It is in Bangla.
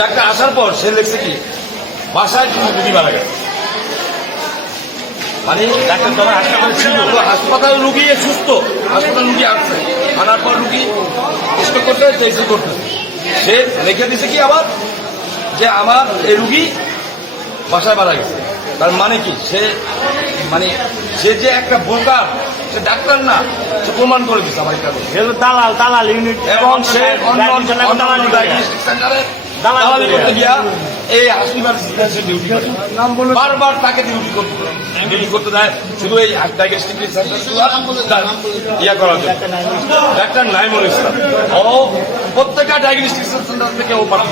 ডাক্তার আসার পর সে লিখছে কি বাসায় রুগী মারা গেছে, মানে ডাক্তার তখন হাসপাতালে ছিল, হাসপাতাল রুগী সুস্থ, হাসপাতাল রুগী আসছে, আনার পর রুগী স্টক করতে করতে সে লিখে দিছে কি আবার যে আমার এই রুগী বাসায় মারা গেছে। তার মানে কি সে সে যে একটা বোকার, সে ডাক্তার না, সে প্রমাণ করে দিচ্ছে আমার এটা দালাল ইউনিট এবং সে ডায়াগনস্টিক সেন্টারে দালালি করতে গিয়া এই হাসিবার ডিউটি করে, বারবার তাকে ডিউটি করতে দেয় শুধু এই ডায়াগনস্টিক সেন্টার ইয়া করার জন্য। ডাক্তার নাইমুল ইসলাম ও প্রত্যেকটা ডায়াগনস্টিক সেন্টার থেকে ও পাঠায়।